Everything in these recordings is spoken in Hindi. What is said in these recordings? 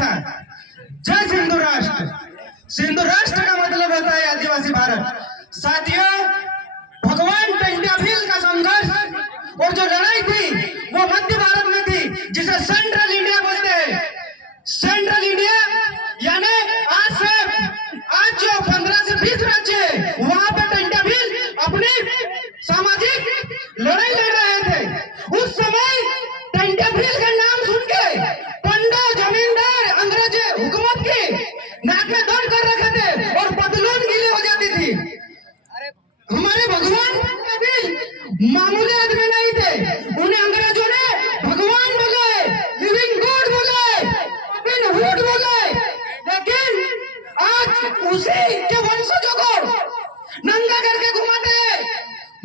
साथ जय सिंधु राष्ट्र। सिंधु राष्ट्र का मतलब होता है आदिवासी भारत। साथियों, भगवान टंट्या भील का संघर्ष और जो लड़ाई थी वो मध्य भारत में थी, जिसे सेंट्रल इंडिया बोलते हैं। सेंट्रल इंडिया यानी आज जो 15 से 20 राज्य है, वहां पर टंट्या भील अपनी सामाजिक लड़ाई लड़ रहे थे। उस समय टंट्या भील का नाम सुन के पंडा जमींदार अंग्रेज हुकूमत की नाक में दौड़ कर रखे थे और पतलून गीली हो जाती थी। हमारे भगवान टंट्या भील मामूली आदमी नहीं थे। उन्हें अंग्रेजों ने भगवान बोले, लिविंग गॉड बोले, हुड बोले। लेकिन आज उसी के वंशजों को नंगा करके घुमाते हैं।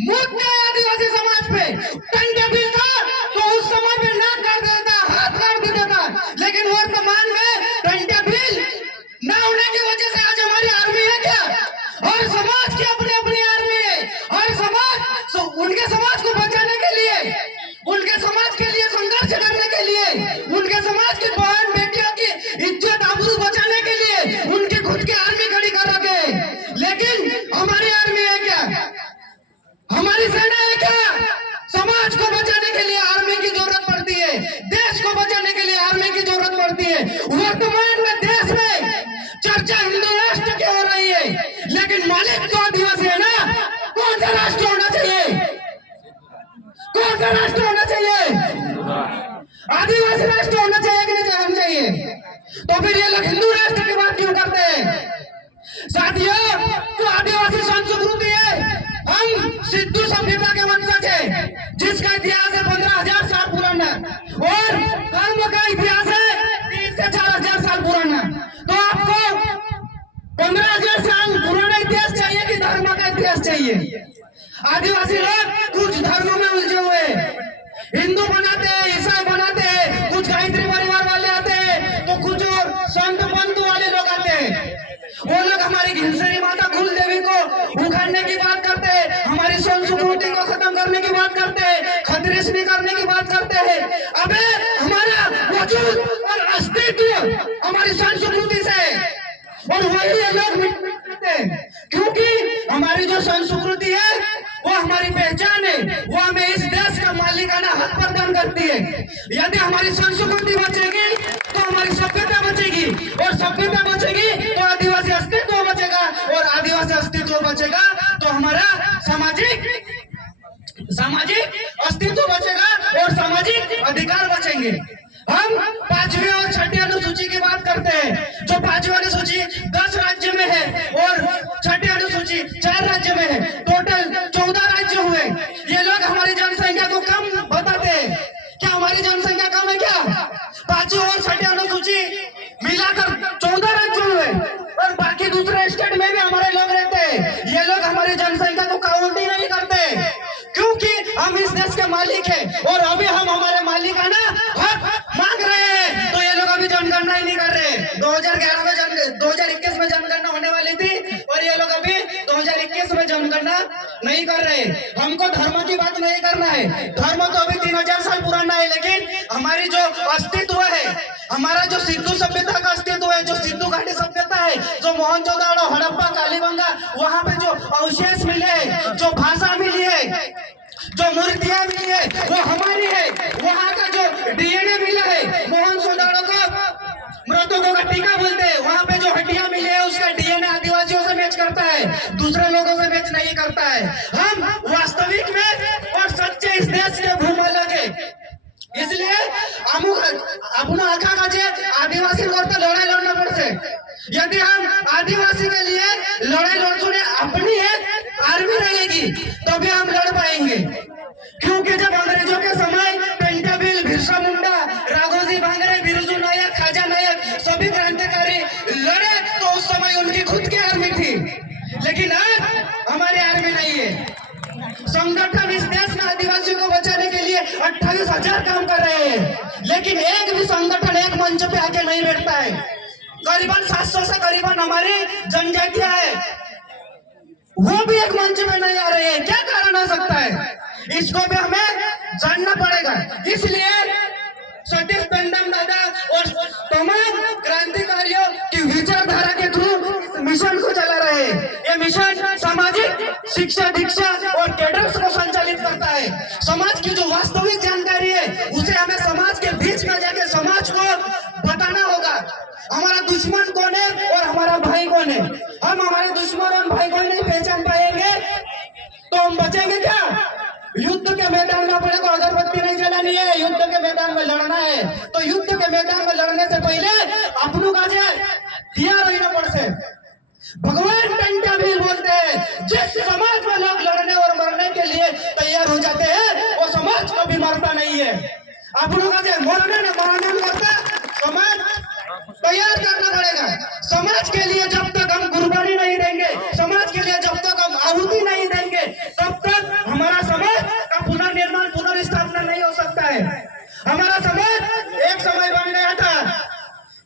मुक्त आदिवासी समाज पे टंट्या भील था तो उस समय पे नाक काट देता, हाथ काट देता, लेकिन वर्तमान में टंट्या भील ना होने की वजह से आज हमारी आर्मी है क्या? हर समाज की अपनी अपनी आर्मी है। हर समाज उनके समाज को बचाने के लिए, उनके समाज के लिए संघर्ष करने के लिए, उनके समाज की बहन बेटियों की इज्जत आबरू बचाने के लिए उनकी खुद की आर्मी खड़ी कर रखे। लेकिन हमारी आर्मी है क्या? हमारी सेना है क्या? समाज को बचाने के लिए आर्मी की जरूरत पड़ती है, देश को बचाने के लिए आर्मी की जरूरत पड़ती है। वर्तमान में देश में चर्चा हिंदू राष्ट्र की हो रही है, लेकिन मालिक तो आदिवासी है ना। कौन सा राष्ट्र होना चाहिए? कौन सा राष्ट्र होना चाहिए? आदिवासी राष्ट्र होना चाहिए कि नहीं होना चाहिए? तो फिर ये लोग हिंदू राष्ट्र की बात क्यों करते हैं? साथियों, तो आदिवासी संस्कृति है। हम सिद्धू सभ्यता के वंशज है, जिसका इतिहास है 15,000 साल पुराना, और धर्म का इतिहास है 3 से 4,000 साल पुराना। तो आपको 15,000 साल पुराना इतिहास चाहिए कि धर्म का इतिहास चाहिए? आदिवासी लोग कुछ धर्मों में उलझे हुए, हिंदू बनाते हैं, ईसाई बनाते हैं, कुछ गायत्री परिवार वाले आते हैं, तो कुछ और संत पंथ वाले लोग आते हैं। वो लोग हमारी घिनसरी माता कुल देवी को उखाड़ने की बात करते हैं, हमारी संस्कृति को खत्म करने की बात करते हैं, खतरेशनी करने की बात करते हैं। अबे हमारा वजूद और अस्तित्व हमारी संस्कृति से, और वही ये लोग मिटाते हैं, क्योंकि हमारी जो संस्कृति है वो हमारी पहचान है, वो हमें इस देश का मालिकाना हक प्रदान करती है। यदि हमारी संस्कृति बचेगी तो हमारी सभ्यता बचेगी, और सभ्यता बचेगी तो आदिवासी अस्तित्व बचेगा, और आदिवासी अस्तित्व बचेगा तो हमारा सामाजिक अस्तित्व बचेगा और सामाजिक अधिकार बचेंगे। हम 5वीं और 6ठी अनुसूची की बात करते हैं, जो 5वीं अनुसूची 10 राज्य में है और 6ठी अनुसूची 4 राज्य में है। टोटल 14 राज्य हुए। ये लोग हमारी जनसंख्या को कम बताते हैं। क्या हमारी जनसंख्या कम है क्या? 5वीं और 6ठी अनुसूची मिलाकर 14 राज्य हुए, और बाकी दूसरे स्टेट में भी हमारे लोग रहते हैं। ये लोग हमारी जनसंख्या को काउंट ही नहीं करते, क्योंकि हम इस देश के मालिक हैं, और अभी हम हमारे मालिकाना हक मांग रहे हैं। तो ये लोग अभी जनगणना ही नहीं कर रहे। 2021 में जनगणना होने वाली थी, और ये लोग अभी 2021 में जनगणना नहीं कर रहे। हमको धर्म की बात नहीं करना है, धर्म तो अभी 3,000 साल पुराना है, लेकिन हमारी जो अस्तित्व है, हमारा जो सिद्धू सभ्यता का अस्तित्व है, जो सिद्धू घाटी सभ्यता है, जो मोहनजोदड़ो, हड़प्पा, कालीबंगा, वहां पे जो अवशेष मिले हैं, जो भाषा मिली है, जो मूर्तियां मिली है, वो हमारी है। वहां का जो डीएनए मिला है, मोहनजोदड़ो को मृतकों का टीका बोलते हैं, वहां पे जो हड्डियां मिली है उसका डीएनए आदिवासियों से मैच करता है, दूसरे लोगों से मैच नहीं करता है। हम वास्तविक में और सच्चे इस देश के भूमालक है। इसलिए अपना आखा काजे आदिवासी करते लड़ाई लड़ना पड़से। यदि हम आदिवासी के लिए लड़ाई लड़ने अपनी एक आर्मी रहेगी तभी हम लड़ पाएंगे, क्योंकि जब अंग्रेजों के समय टंट्या भील, बिरसा मुंडा, राघोजी भांगरे, बिरजू नायक, खाजा नायक सभी क्रांतिकारी लड़े, तो उस समय उनकी खुद की आर्मी थी। लेकिन आज हमारी आर्मी नहीं है। संगठन इस देश में आदिवासियों को बचाने के लिए 28,000 काम कर रहे हैं, लेकिन एक भी संगठन एक मंच पे आके नहीं बैठता है। करीबन 700 से करीबन हमारी जनजातियां है, वो भी एक मंच में नहीं आ रहे हैं। क्या कारण हो सकता है? इसको भी हमें जानना पड़ेगा। इसलिए सतीश पेंडम दादा और तमाम अपने को अगरबत्ती नहीं जलानी है, युद्ध के मैदान में लड़ना है। तो युद्ध के मैदान में लड़ने से पहले अपनों का जो दिया रहना पड़से। भगवान टंट्या भील बोलते हैं जिस समाज में लोग लड़ने और मरने के लिए तैयार हो जाते हैं वो समाज कभी मरता नहीं है। अपनों का जो मरने न मरने में मरता समाज तैयार करना पड़ेगा। समाज के लिए जब तक हम कुर्बानी नहीं देंगे, समाज के लिए जब तक हम आहुति नहीं देंगे, तब तक हमारा समाज का पुनर्निर्माण पुनर्स्थापना नहीं हो सकता है। हमारा समाज एक समय बन गया था,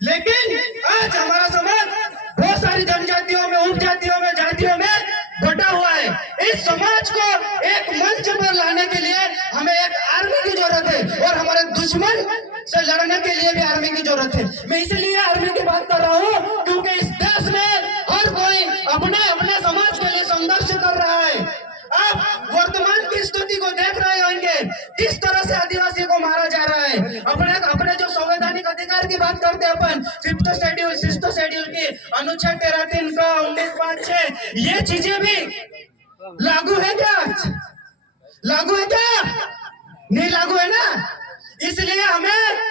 लेकिन आज हमारा समाज बहुत सारी जनजातियों में, उपजातियों में, जातियों में बटा हुआ है। इस समाज को एक मंच पर लाने के लिए हमें एक आर्मी की जरूरत है और हमारे दुश्मन से लड़ने के लिए भी आर्मी की जरूरत है। मैं इसलिए आर्मी की बात कर रहा हूँ क्योंकि इस देश में हर कोई अपने अपने समाज के लिए संघर्ष कर रहा है। आप वर्तमान की स्थिति को देख रहे होंगे, किस तरह से आदिवासी को मारा जा रहा है। अपने जो संवैधानिक अधिकार की बात करते हैं अपन, 5th शेड्यूल 6th शेड्यूल की अनुच्छेद 13(3) का 19(5)(6), ये चीजें भी लागू है क्या? लागू है क्या? नहीं लागू है ना। इसलिए हमें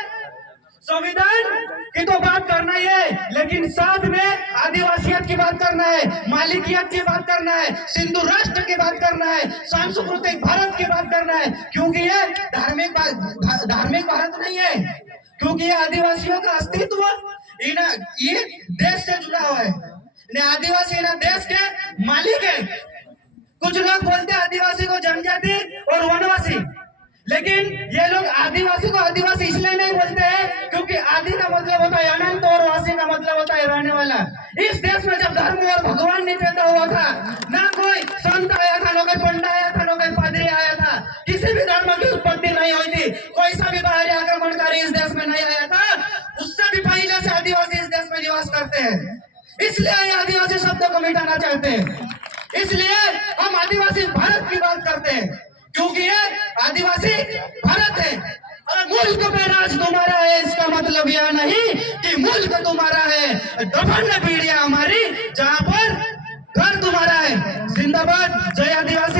संविधान की तो बात करना ही है, लेकिन साथ में आदिवासियत की बात करना है, मालिकियत की बात करना है, सिंधु राष्ट्र की बात करना है, सांस्कृतिक भारत की बात करना है। क्योंकि ये धार्मिक भारत नहीं है, क्योंकि ये आदिवासियों का अस्तित्व ये देश से जुड़ा हुआ है। आदिवासी ना देश के मालिक है। कुछ लोग बोलते हैं आदिवासी को जनजाति और वनवासी, लेकिन ये लोग आदिवासी को आदिवासी इसलिए नहीं बोलते हैं क्योंकि आदि का मतलब होता है अनंत और वासी का मतलब होता है रहने वाला। इस देश में जब धर्म और भगवान नहीं पैदा हुआ था, ना कोई संत आया था, ना कोई पंडा आया था, ना कोई पादरी आया था, किसी भी धर्म की उत्पत्ति नहीं हुई थी, कोई सा भी बाहरी आक्रमणकारी इस देश में नहीं आया था। उससे भी पहले से आदिवासी इस देश में निवास करते हैं, इसलिए ये आदिवासी शब्द को मिटाना चाहते हैं। इसलिए हम आदिवासी भारत की बात करते हैं, क्योंकि ये आदिवासी भारत है। और मुल्क पे राज तुम्हारा है, इसका मतलब यह नहीं कि मुल्क तुम्हारा है। दफन पीढ़ियां हमारी, जहां पर घर तुम्हारा है। जिंदाबाद, जय आदिवासी।